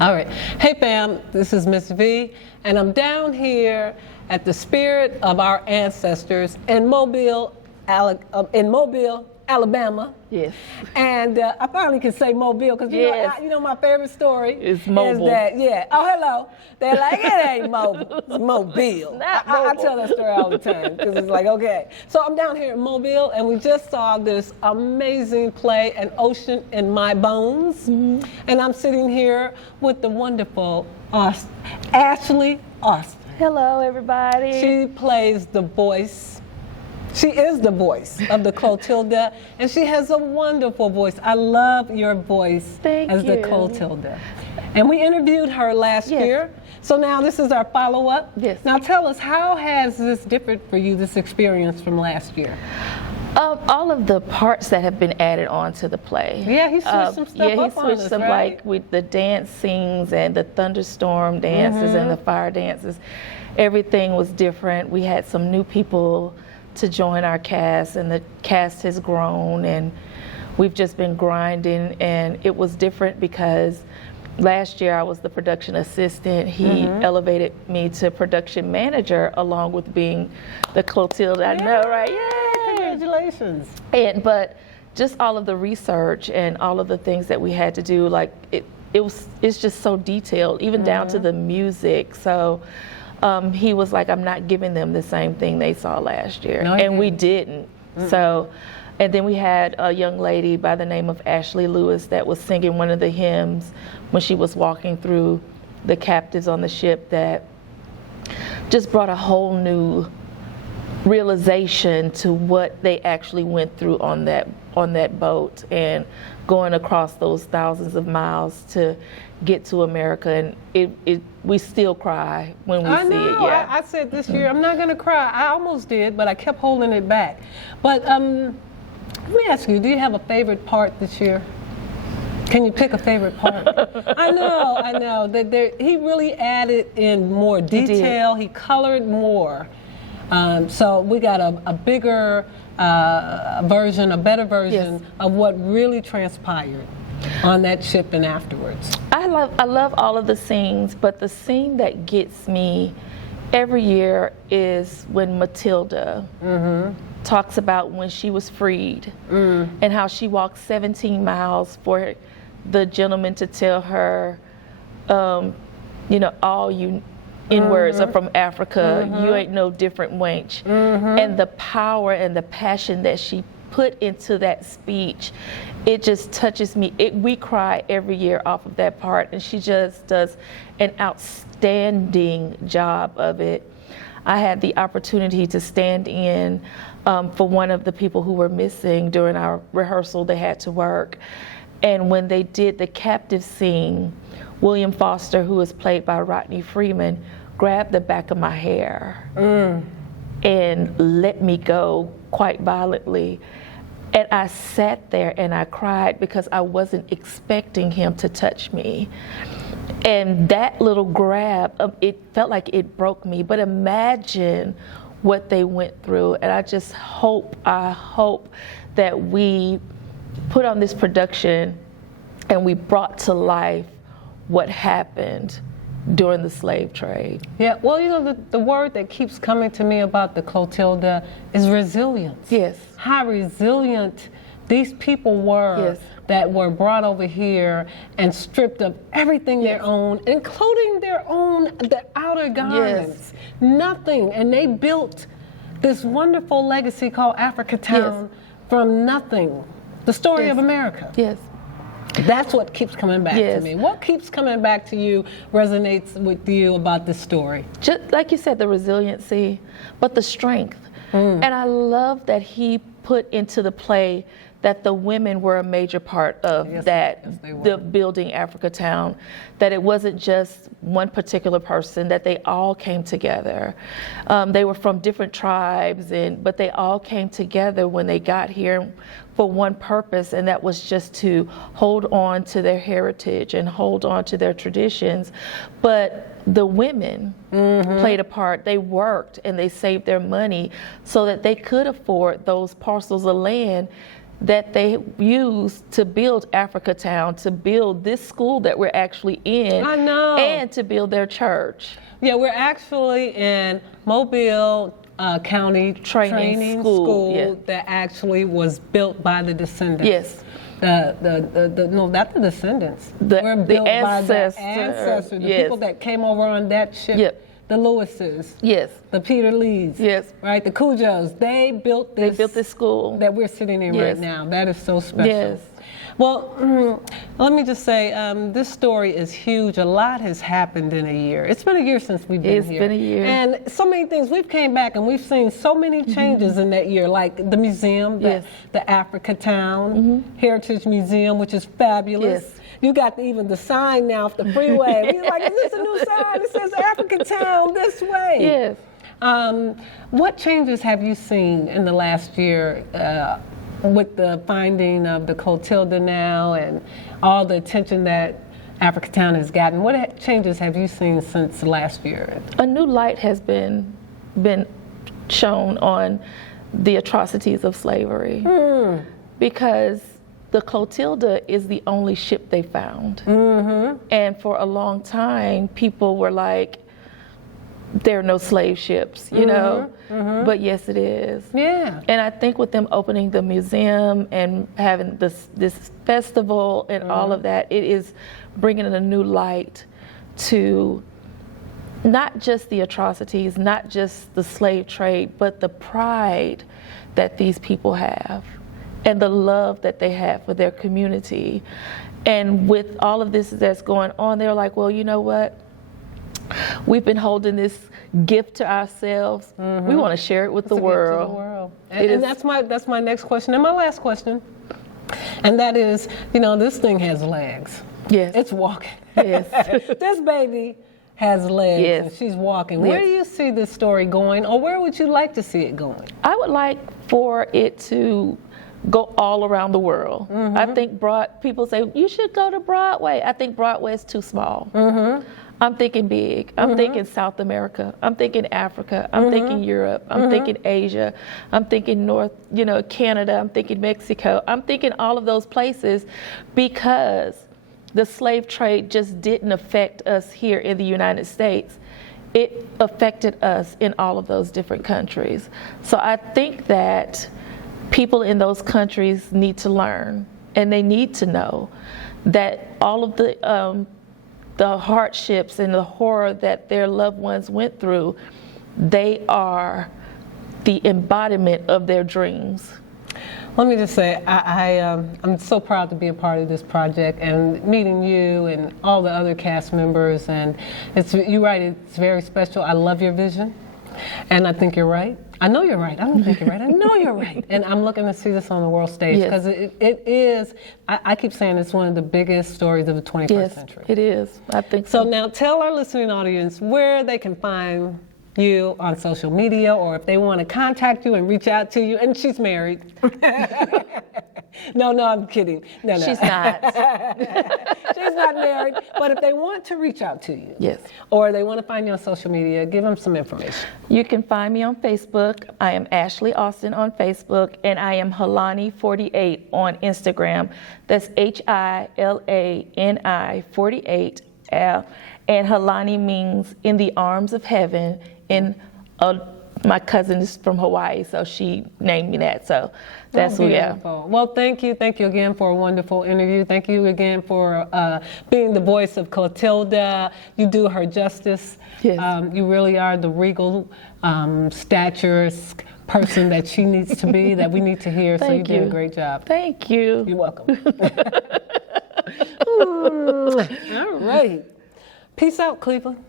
All right. Hey, fam, this is Miss V, and I'm down here at the Spirit of Our Ancestors in Mobile, Alabama. Yes. And I finally can say Mobile because you know my favorite story is mobile. Oh, hello. They're like, it ain't mobile. It's Mobile. I tell that story all the time because it's like, okay. So I'm down here in Mobile, and we just saw this amazing play, An Ocean in My Bones. Mm-hmm. And I'm sitting here with the wonderful Ashley Austin. Hello, everybody. She plays the voice. She is the voice of the Clotilda, and she has a wonderful voice. I love your voice as the Clotilda. And we interviewed her last year, so now this is our follow-up. Yes. Now tell us, how has this differed for you, this experience from last year? All of the parts that have been added on to the play. Yeah, he switched some stuff up on us, he switched some, right? like with the dance scenes and the thunderstorm dances and the fire dances. Everything was different. We had some new people to join our cast, and the cast has grown, and we've just been grinding, and it was different because last year I was the production assistant. He elevated me to production manager along with being the Clotilda. I know, right? Yay! Congratulations. But just all of the research and all of the things that we had to do, like it's just so detailed, even down to the music. So he was like, I'm not giving them the same thing they saw last year. No, and we didn't. So, and then we had a young lady by the name of Ashley Lewis that was singing one of the hymns when she was walking through the captives on the ship, that just brought a whole new realization to what they actually went through on that boat and going across those thousands of miles to get to America. And we still cry when we see it. Yeah, I said this year I'm not going to cry. I almost did, but I kept holding it back. But let me ask you, do you have a favorite part this year? Can you pick a favorite part? I know that he really added in more detail. He colored more. So we got a bigger version, a better version of what really transpired on that ship and afterwards. I love all of the scenes, but the scene that gets me every year is when Matilda talks about when she was freed and how she walked 17 miles for the gentleman to tell her, all you N-words are from Africa, you ain't no different wench. And the power and the passion that she put into that speech, it just touches me. We cry every year off of that part, and she just does an outstanding job of it. I had the opportunity to stand in for one of the people who were missing during our rehearsal. They had to work. And when they did the captive scene, William Foster, who was played by Rodney Freeman, grabbed the back of my hair and let me go quite violently. And I sat there and I cried because I wasn't expecting him to touch me. And that little grab, it felt like it broke me. But imagine what they went through. And I hope that we put on this production and we brought to life what happened during the slave trade. Yeah, well, the word that keeps coming to me about the Clotilda is resilience. Yes. How resilient these people were that were brought over here and stripped of everything their own, including the outer garments. Nothing. And they built this wonderful legacy called Africa Town from nothing. The story of America. Yes. That's what keeps coming back to me. What keeps coming back to you resonates with you about this story? Just like you said, the resiliency, but the strength. And I love that he put into the play that the women were a major part of the building Africa Town, that it wasn't just one particular person, that they all came together. They were from different tribes, but they all came together when they got here for one purpose, and that was just to hold on to their heritage and hold on to their traditions. But the women played a part. They worked and they saved their money so that they could afford those parcels of land that they used to build Africa Town, to build this school that we're actually in. I know. And to build their church. Yeah, we're actually in Mobile County Training School yeah. that actually was built by the descendants. Yes. No, not the descendants. We're built ancestors. by the ancestors, the Yes. people that came over on that ship. Yep. The Lewises. Yes. The Peter Lees. Yes. Right, the Cujos. They built this school that we're sitting in yes. right now. That is so special. Yes. Well, let me just say, this story is huge. A lot has happened in a year. It's been a year since we've been here. It's been a year. And so many things. We've came back and we've seen so many changes in that year, like the museum, Yes. the Africa Town Heritage Museum, which is fabulous. Yes. You got even the sign now off the freeway. We're like, is this a new sign? It says Africa Town this way. Yes. What changes have you seen in the last year with the finding of the Clotilda now and all the attention that Africa Town has gotten? What changes have you seen since last year? A new light has been shown on the atrocities of slavery because the Clotilda is the only ship they found. And for a long time, people were like, there are no slave ships, you know? But yes, it is. Yeah. And I think with them opening the museum and having this festival and all of that, it is bringing a new light to not just the atrocities, not just the slave trade, but the pride that these people have and the love that they have for their community. And with all of this that's going on, they're like, well, you know what? We've been holding this gift to ourselves. We want to share it with the world. And that's my next question and my last question. And that is, you know, this thing has legs. Yes. It's walking. Yes. This baby has legs Yes. and she's walking. Where do you see this story going, or where would you like to see it going? I would like for it to go all around the world. I think people say, you should go to Broadway. I think Broadway is too small. I'm thinking big. I'm thinking South America. I'm thinking Africa. I'm thinking Europe. I'm thinking Asia. I'm thinking Canada. I'm thinking Mexico. I'm thinking all of those places because the slave trade just didn't affect us here in the United States. It affected us in all of those different countries. So I think that people in those countries need to learn, and they need to know that all of the hardships and the horror that their loved ones went through, they are the embodiment of their dreams. Let me just say, I'm so proud to be a part of this project and meeting you and all the other cast members. And you're right, it's very special. I love your vision, and I think you're right. I know you're right. I don't think you're right. I know you're right. And I'm looking to see this on the world stage because it is, I keep saying it's one of the biggest stories of the 21st century. It is. I think so. Now tell our listening audience where they can find you on social media, or if they want to contact you and reach out to you. And she's married. No, I'm kidding. No. She's not. She's not married. But if they want to reach out to you, yes, or they want to find you on social media, give them some information. You can find me on Facebook. I am Ashley Austin on Facebook, and I am Halani48 on Instagram. That's HILANI 48. And Halani means in the arms of heaven. My cousin is from Hawaii, so she named me that. So that's who. Yeah. Well, thank you again for a wonderful interview. Thank you again for being the voice of Clotilda. You do her justice. Yes. You really are the regal, staturesque person that she needs to be, that we need to hear. So you did a great job. Thank you. You're welcome. All right. Peace out, Cleveland.